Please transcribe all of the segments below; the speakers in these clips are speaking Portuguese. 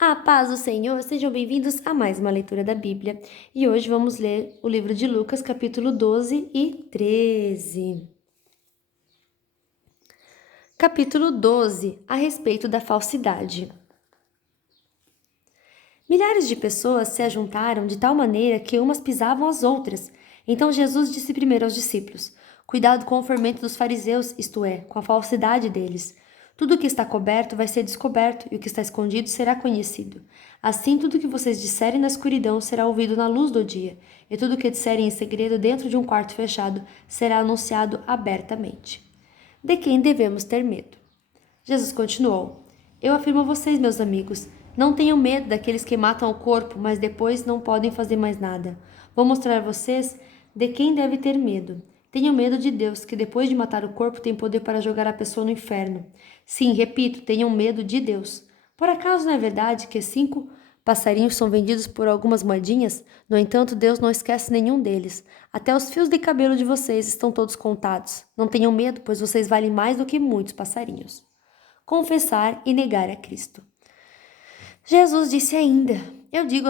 A paz do Senhor, sejam bem-vindos a mais uma leitura da Bíblia. E hoje vamos ler o livro de Lucas, capítulo 12 e 13. Capítulo 12, a respeito da falsidade. Milhares de pessoas se ajuntaram de tal maneira que umas pisavam as outras. Então Jesus disse primeiro aos discípulos: Cuidado com o fermento dos fariseus, isto é, com a falsidade deles. Tudo o que está coberto vai ser descoberto, e o que está escondido será conhecido. Assim, tudo o que vocês disserem na escuridão será ouvido na luz do dia, e tudo o que disserem em segredo dentro de um quarto fechado será anunciado abertamente. De quem devemos ter medo? Jesus continuou: Eu afirmo a vocês, meus amigos, não tenham medo daqueles que matam o corpo, mas depois não podem fazer mais nada. Vou mostrar a vocês de quem deve ter medo. Tenham medo de Deus, que depois de matar o corpo tem poder para jogar a pessoa no inferno. Sim, repito, tenham medo de Deus. Por acaso não é verdade que 5 passarinhos são vendidos por algumas moedinhas? No entanto, Deus não esquece nenhum deles. Até os fios de cabelo de vocês estão todos contados. Não tenham medo, pois vocês valem mais do que muitos passarinhos. Confessar e negar a Cristo. Jesus disse ainda: Eu digo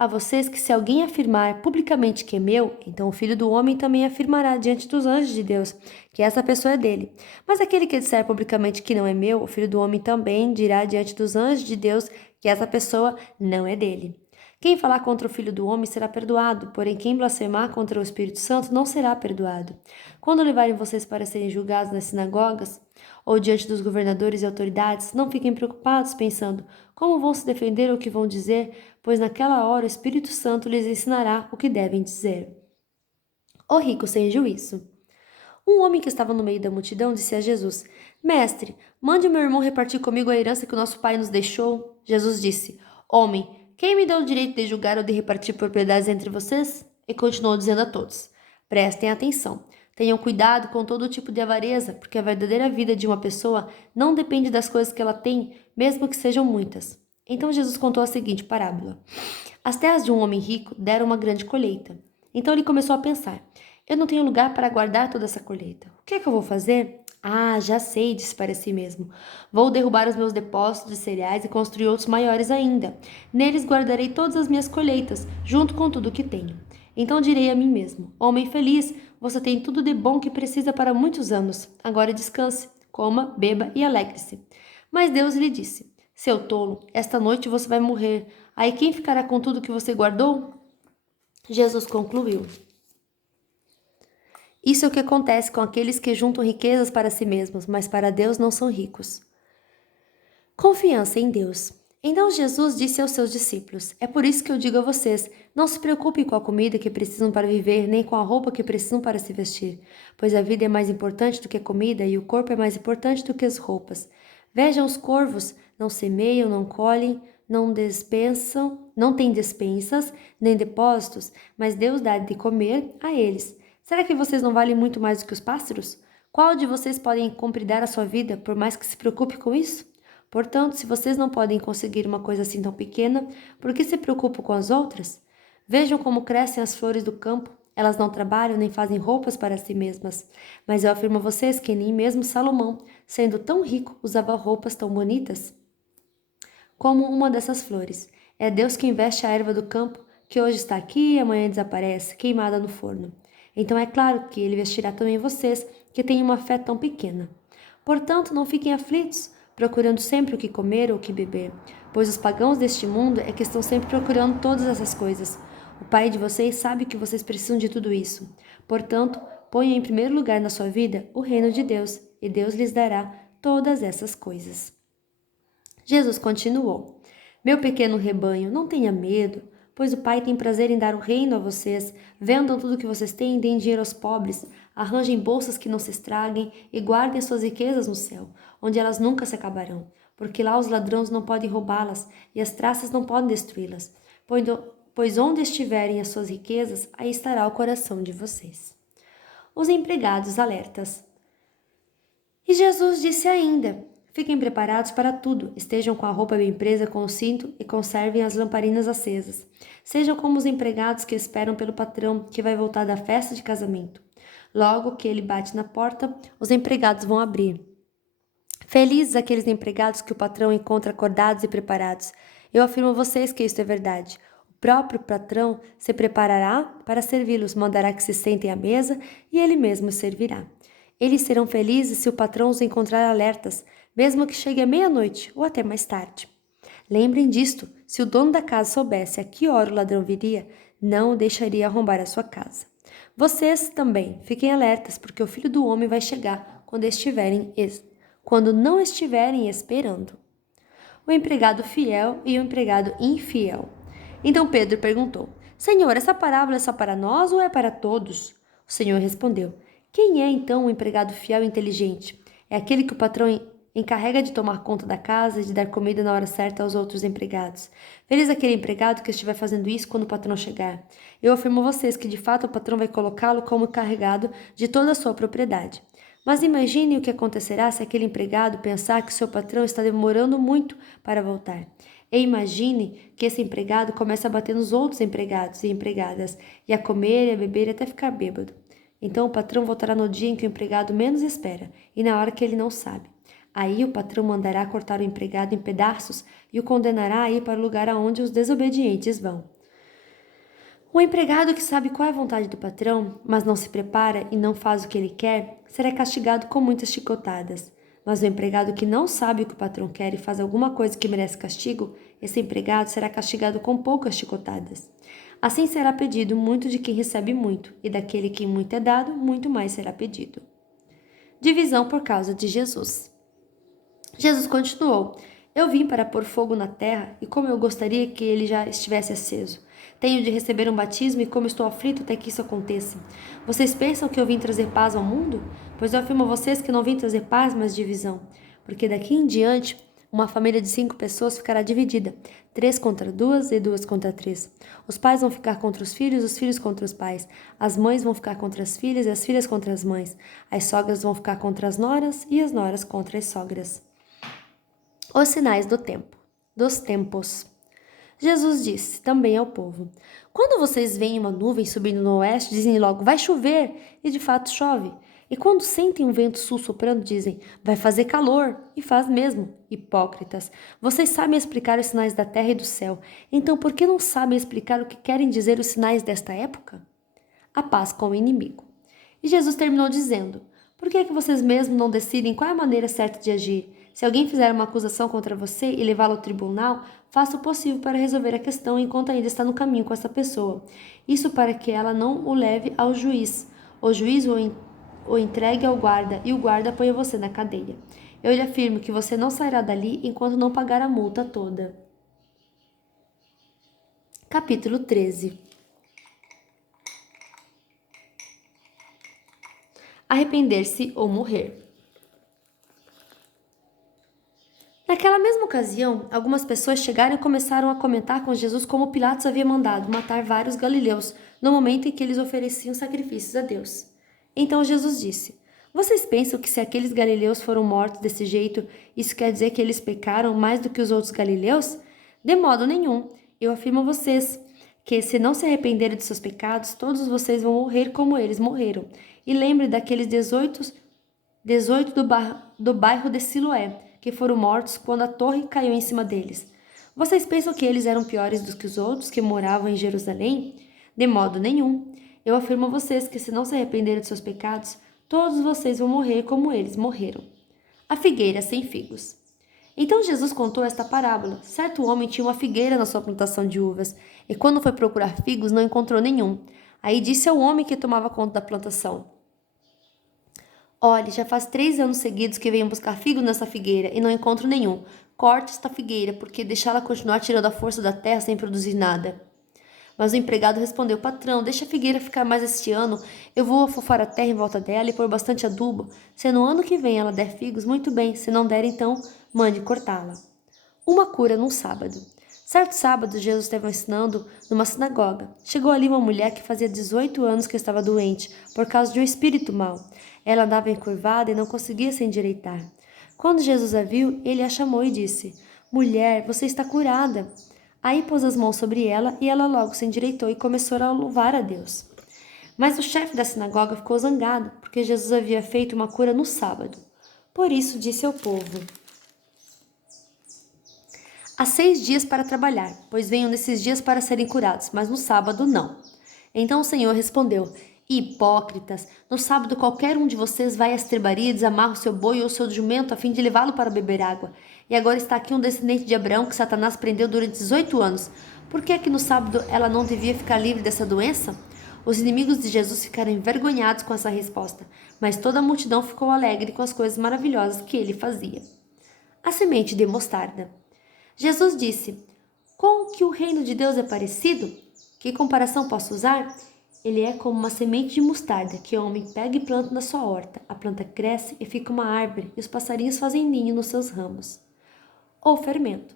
a vocês que se alguém afirmar publicamente que é meu, então o Filho do Homem também afirmará diante dos anjos de Deus que essa pessoa é dele. Mas aquele que disser publicamente que não é meu, o Filho do Homem também dirá diante dos anjos de Deus que essa pessoa não é dele. Quem falar contra o Filho do Homem será perdoado, porém quem blasfemar contra o Espírito Santo não será perdoado. Quando levarem vocês para serem julgados nas sinagogas ou diante dos governadores e autoridades, não fiquem preocupados pensando como vão se defender ou o que vão dizer, pois naquela hora o Espírito Santo lhes ensinará o que devem dizer. O rico sem juízo. Um homem que estava no meio da multidão disse a Jesus: Mestre, mande meu irmão repartir comigo a herança que o nosso pai nos deixou. Jesus disse: Homem, quem me deu o direito de julgar ou de repartir propriedades entre vocês? E continuou dizendo a todos: Prestem atenção. Tenham cuidado com todo tipo de avareza, porque a verdadeira vida de uma pessoa não depende das coisas que ela tem, mesmo que sejam muitas. Então Jesus contou a seguinte parábola: As terras de um homem rico deram uma grande colheita. Então ele começou a pensar: Eu não tenho lugar para guardar toda essa colheita. O que é que eu vou fazer? Ah, já sei, disse para si mesmo. Vou derrubar os meus depósitos de cereais e construir outros maiores ainda. Neles guardarei todas as minhas colheitas, junto com tudo o que tenho. Então direi a mim mesmo: Homem feliz, você tem tudo de bom que precisa para muitos anos. Agora descanse, coma, beba e alegre-se. Mas Deus lhe disse: Seu tolo, esta noite você vai morrer. Aí quem ficará com tudo que você guardou? Jesus concluiu: Isso é o que acontece com aqueles que juntam riquezas para si mesmos, mas para Deus não são ricos. Confiança em Deus. Então Jesus disse aos seus discípulos: É por isso que eu digo a vocês: não se preocupem com a comida que precisam para viver, nem com a roupa que precisam para se vestir, pois a vida é mais importante do que a comida e o corpo é mais importante do que as roupas. Vejam os corvos: não semeiam, não colhem, não despensam, não têm despensas, nem depósitos, mas Deus dá de comer a eles. Será que vocês não valem muito mais do que os pássaros? Qual de vocês podem compridar a sua vida, por mais que se preocupe com isso? Portanto, se vocês não podem conseguir uma coisa assim tão pequena, por que se preocupam com as outras? Vejam como crescem as flores do campo. Elas não trabalham nem fazem roupas para si mesmas. Mas eu afirmo a vocês que nem mesmo Salomão, sendo tão rico, usava roupas tão bonitas como uma dessas flores. É Deus quem veste a erva do campo, que hoje está aqui e amanhã desaparece, queimada no forno. Então é claro que ele vestirá também vocês, que têm uma fé tão pequena. Portanto, não fiquem aflitos, procurando sempre o que comer ou o que beber, pois os pagãos deste mundo é que estão sempre procurando todas essas coisas. O Pai de vocês sabe que vocês precisam de tudo isso. Portanto, ponham em primeiro lugar na sua vida o reino de Deus, e Deus lhes dará todas essas coisas. Jesus continuou: Meu pequeno rebanho, não tenha medo, pois o Pai tem prazer em dar o reino a vocês. Vendam tudo o que vocês têm e deem dinheiro aos pobres. Arranjem bolsas que não se estraguem e guardem suas riquezas no céu, onde elas nunca se acabarão, porque lá os ladrões não podem roubá-las e as traças não podem destruí-las. Pois onde estiverem as suas riquezas, aí estará o coração de vocês. Os empregados alertas. E Jesus disse ainda: Fiquem preparados para tudo, estejam com a roupa bem presa com o cinto e conservem as lamparinas acesas. Sejam como os empregados que esperam pelo patrão que vai voltar da festa de casamento. Logo que ele bate na porta, os empregados vão abrir. Felizes aqueles empregados que o patrão encontra acordados e preparados. Eu afirmo a vocês que isto é verdade. O próprio patrão se preparará para servi-los, mandará que se sentem à mesa e ele mesmo os servirá. Eles serão felizes se o patrão os encontrar alertas, mesmo que chegue à meia-noite ou até mais tarde. Lembrem disto: se o dono da casa soubesse a que hora o ladrão viria, não o deixaria arrombar a sua casa. Vocês também fiquem alertas, porque o Filho do Homem vai chegar quando não estiverem esperando. O empregado fiel e o empregado infiel. Então Pedro perguntou: Senhor, essa parábola é só para nós ou é para todos? O Senhor respondeu: Quem é então o empregado fiel e inteligente? É aquele que o patrão encarrega de tomar conta da casa e de dar comida na hora certa aos outros empregados. Feliz aquele empregado que estiver fazendo isso quando o patrão chegar. Eu afirmo a vocês que de fato o patrão vai colocá-lo como encarregado de toda a sua propriedade. Mas imagine o que acontecerá se aquele empregado pensar que seu patrão está demorando muito para voltar. E imagine que esse empregado começa a bater nos outros empregados e empregadas, e a comer e a beber até ficar bêbado. Então o patrão voltará no dia em que o empregado menos espera, e na hora que ele não sabe. Aí o patrão mandará cortar o empregado em pedaços e o condenará a ir para o lugar aonde os desobedientes vão. O empregado que sabe qual é a vontade do patrão, mas não se prepara e não faz o que ele quer, será castigado com muitas chicotadas. Mas o empregado que não sabe o que o patrão quer e faz alguma coisa que merece castigo, esse empregado será castigado com poucas chicotadas. Assim será pedido muito de quem recebe muito, e daquele que muito é dado, muito mais será pedido. Divisão por causa de Jesus. Jesus continuou: Eu vim para pôr fogo na terra, e como eu gostaria que ele já estivesse aceso. Tenho de receber um batismo, e como estou aflito até que isso aconteça. Vocês pensam que eu vim trazer paz ao mundo? Pois eu afirmo a vocês que não vim trazer paz, mas divisão. Porque daqui em diante, uma família de 5 pessoas ficará dividida, 3 contra 2 e 2 contra 3. Os pais vão ficar contra os filhos contra os pais. As mães vão ficar contra as filhas e as filhas contra as mães. As sogras vão ficar contra as noras e as noras contra as sogras. Os sinais dos tempos. Jesus disse também ao povo: Quando vocês veem uma nuvem subindo no oeste, dizem logo, vai chover, e de fato chove. E quando sentem um vento sul soprando, dizem, vai fazer calor, e faz mesmo. Hipócritas, vocês sabem explicar os sinais da terra e do céu, então por que não sabem explicar o que querem dizer os sinais desta época? A paz com o inimigo. E Jesus terminou dizendo, por que vocês mesmos não decidem qual é a maneira certa de agir? Se alguém fizer uma acusação contra você e levá-lo ao tribunal, faça o possível para resolver a questão enquanto ainda está no caminho com essa pessoa. Isso para que ela não o leve ao juiz. O juiz o entregue ao guarda e o guarda ponha você na cadeia. Eu lhe afirmo que você não sairá dali enquanto não pagar a multa toda. Capítulo 13. Arrepender-se ou morrer. Naquela mesma ocasião, algumas pessoas chegaram e começaram a comentar com Jesus como Pilatos havia mandado matar vários galileus no momento em que eles ofereciam sacrifícios a Deus. Então Jesus disse: Vocês pensam que se aqueles galileus foram mortos desse jeito, isso quer dizer que eles pecaram mais do que os outros galileus? De modo nenhum. Eu afirmo a vocês que, se não se arrependerem de seus pecados, todos vocês vão morrer como eles morreram. E lembre daqueles 18 do bairro de Siloé, que foram mortos quando a torre caiu em cima deles. Vocês pensam que eles eram piores do que os outros que moravam em Jerusalém? De modo nenhum. Eu afirmo a vocês que, se não se arrependerem de seus pecados, todos vocês vão morrer como eles morreram. A figueira sem figos. Então Jesus contou esta parábola. Certo homem tinha uma figueira na sua plantação de uvas, e quando foi procurar figos, não encontrou nenhum. Aí disse ao homem que tomava conta da plantação: Olhe, já faz 3 anos seguidos que venho buscar figos nessa figueira e não encontro nenhum. Corte esta figueira, porque deixá-la continuar tirando a força da terra sem produzir nada. Mas o empregado respondeu, patrão, deixa a figueira ficar mais este ano. Eu vou afofar a terra em volta dela e pôr bastante adubo. Se no ano que vem ela der figos, muito bem. Se não der, então, mande cortá-la. Uma cura num sábado. Certo sábado, Jesus estava ensinando numa sinagoga. Chegou ali uma mulher que fazia 18 anos que estava doente, por causa de um espírito mau. Ela andava encurvada e não conseguia se endireitar. Quando Jesus a viu, ele a chamou e disse, mulher, você está curada. Aí pôs as mãos sobre ela e ela logo se endireitou e começou a louvar a Deus. Mas o chefe da sinagoga ficou zangado, porque Jesus havia feito uma cura no sábado. Por isso disse ao povo, Há 6 dias para trabalhar, pois venho nesses dias para serem curados, mas no sábado não. Então o Senhor respondeu: Hipócritas, no sábado qualquer um de vocês vai à estrebaria e desamarra o seu boi ou o seu jumento a fim de levá-lo para beber água. E agora está aqui um descendente de Abraão que Satanás prendeu durante 18 anos. Por que é que no sábado ela não devia ficar livre dessa doença? Os inimigos de Jesus ficaram envergonhados com essa resposta, mas toda a multidão ficou alegre com as coisas maravilhosas que ele fazia. A semente de mostarda. Jesus disse: Com que o reino de Deus é parecido? Que comparação posso usar? Ele é como uma semente de mostarda que o homem pega e planta na sua horta. A planta cresce e fica uma árvore, e os passarinhos fazem ninho nos seus ramos. Ou fermento.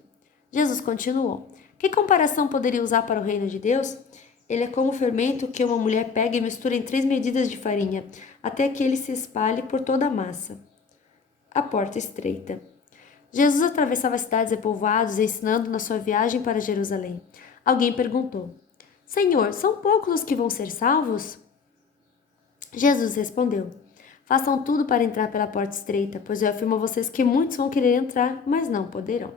Jesus continuou: Que comparação poderia usar para o reino de Deus? Ele é como o fermento que uma mulher pega e mistura em 3 medidas de farinha, até que ele se espalhe por toda a massa. A porta estreita. Jesus atravessava cidades e povoados, ensinando na sua viagem para Jerusalém. Alguém perguntou: Senhor, são poucos os que vão ser salvos? Jesus respondeu: Façam tudo para entrar pela porta estreita, pois eu afirmo a vocês que muitos vão querer entrar, mas não poderão.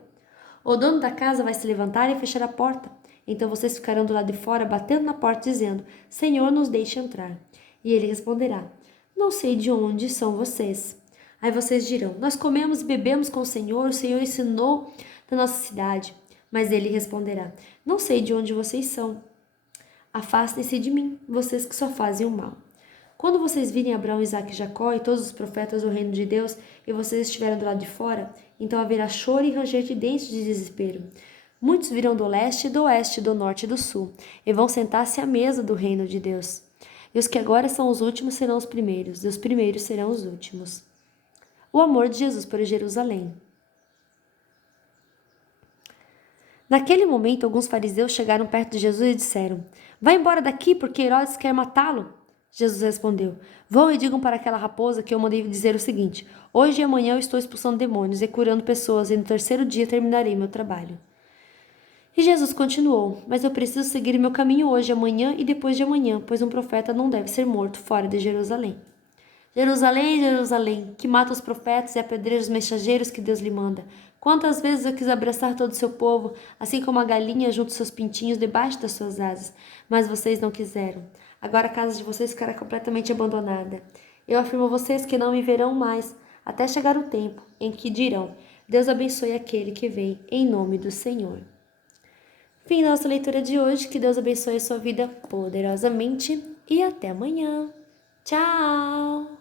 O dono da casa vai se levantar e fechar a porta. Então vocês ficarão do lado de fora, batendo na porta, dizendo: Senhor, nos deixe entrar. E ele responderá: Não sei de onde são vocês. Aí vocês dirão: Nós comemos e bebemos com o Senhor ensinou na nossa cidade. Mas ele responderá: Não sei de onde vocês são. Afastem-se de mim, vocês que só fazem o mal. Quando vocês virem Abraão, Isaque e Jacó e todos os profetas do reino de Deus, e vocês estiverem do lado de fora, então haverá choro e ranger de dentes de desespero. Muitos virão do leste, do oeste, do norte e do sul, e vão sentar-se à mesa do reino de Deus. E os que agora são os últimos serão os primeiros, e os primeiros serão os últimos. O amor de Jesus por Jerusalém. Naquele momento, alguns fariseus chegaram perto de Jesus e disseram: Vá embora daqui, porque Herodes quer matá-lo. Jesus respondeu: Vão e digam para aquela raposa que eu mandei dizer o seguinte: Hoje e amanhã eu estou expulsando demônios e curando pessoas, e no terceiro dia terminarei meu trabalho. E Jesus continuou: Mas eu preciso seguir meu caminho hoje, amanhã e depois de amanhã, pois um profeta não deve ser morto fora de Jerusalém. Jerusalém, Jerusalém, que mata os profetas e apedreja os mensageiros que Deus lhe manda. Quantas vezes eu quis abraçar todo o seu povo, assim como a galinha junta seus pintinhos debaixo das suas asas, mas vocês não quiseram. Agora a casa de vocês ficará completamente abandonada. Eu afirmo a vocês que não me verão mais, até chegar o tempo em que dirão: Deus abençoe aquele que vem em nome do Senhor. Fim da nossa leitura de hoje. Que Deus abençoe a sua vida poderosamente e até amanhã. Tchau!